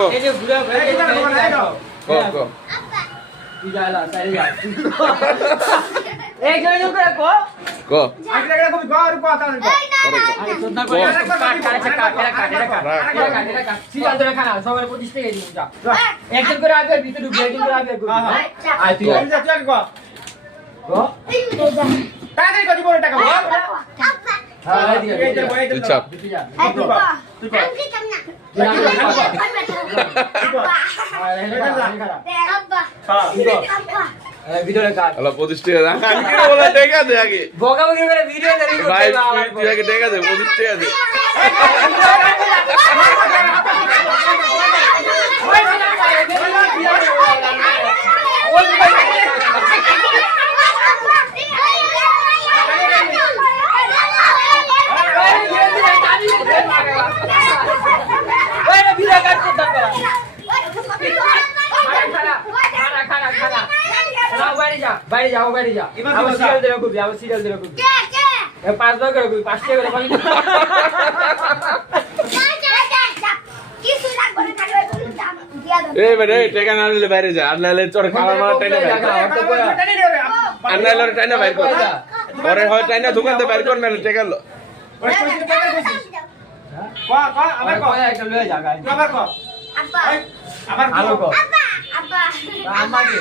এই যে বুড়া ভাই কো তুই যালা সাইরে যা এক জন করে কো কো আগে কবি গর কো তা আরে চোদনা করে কাট সিরিয়াল ধরে খানা সবার 25 টাকা দিন যা একজন করে আগে ভিতরে ঢুকে একজন করে আগে কো আয় তুই যা তুই আগে কো কো তাড়াতাড়ি কত বড় টাকা বল হ্যাঁ দিয়ে তুই চাপ তুই যা তুই কো ভিডিও কাট হলো 25 টাকা রাখ আমি কি বলা টাকা দে আগে বগাবগি করে ভিডিও তৈরি ভাই করতে তুই আগে টাকা দে 25 টাকা দে বাইরে যাও বাইরে যা আবার সিরিয়াল ধরে কবি আবার সিরিয়াল ধরে কবি কে 5 টাকা করে কবি 5 টাকা করে পানি এই বেরে টাকা না নিলে বাইরে যা আর নালে তোর খাওয়া মারা টাইনা বাইর কর আর নালে ওর টাইনা বাইর কর পরে হয় টাইনা দোকানতে বাইর কর নালে টাকা লো কো আবার কো একটা লয়ে যা গাই আবার কো আবার আলো কো আব্বা আমাকে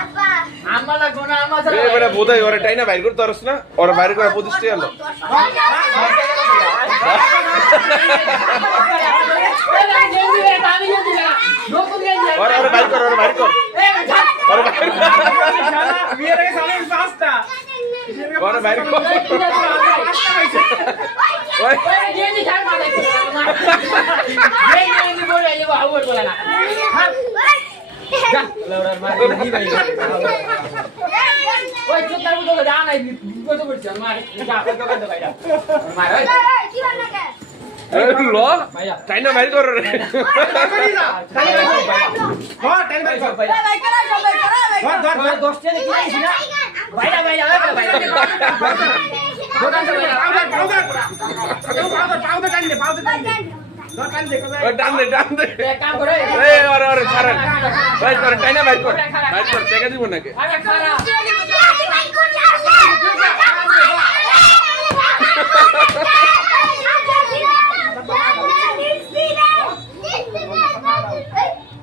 আব্বা আম্মা লাগো না আম্মা এই বেরে বোধাই ওরে টাইনা বাইর করতে পারছ না ওরে বাইর করে 25 টাকা লো ওরে বাইর কর ওরে বাইর কর ওরে বাইর কর বিয়ের আগে সামনে পাঁচটা ওরে বাইর কর ওই লো টাইনা বাইর কর রে ধর টাইম বাই কর ধর ধর 10 টাকা কি আইছি না বাইরা বাইরা পাউডার টাইম দে পাউডার টাইম দে ধর টাইম দে ওই টান দে কাম করে এই ওরে ওরে ছাড় ভাই তোর টাইনা বাইর কর টাকা দিব নাকি আরে খারা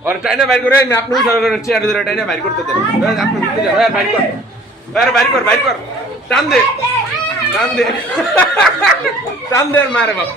और टाइना বাইর করে আমি আপনি সরকার চেয়ার ধরে টাইনা বাইর করতে দেন আপনি ভিতরে যাও বাইর কর আরে বাইর কর টান দে টান দে আর মারে বাপ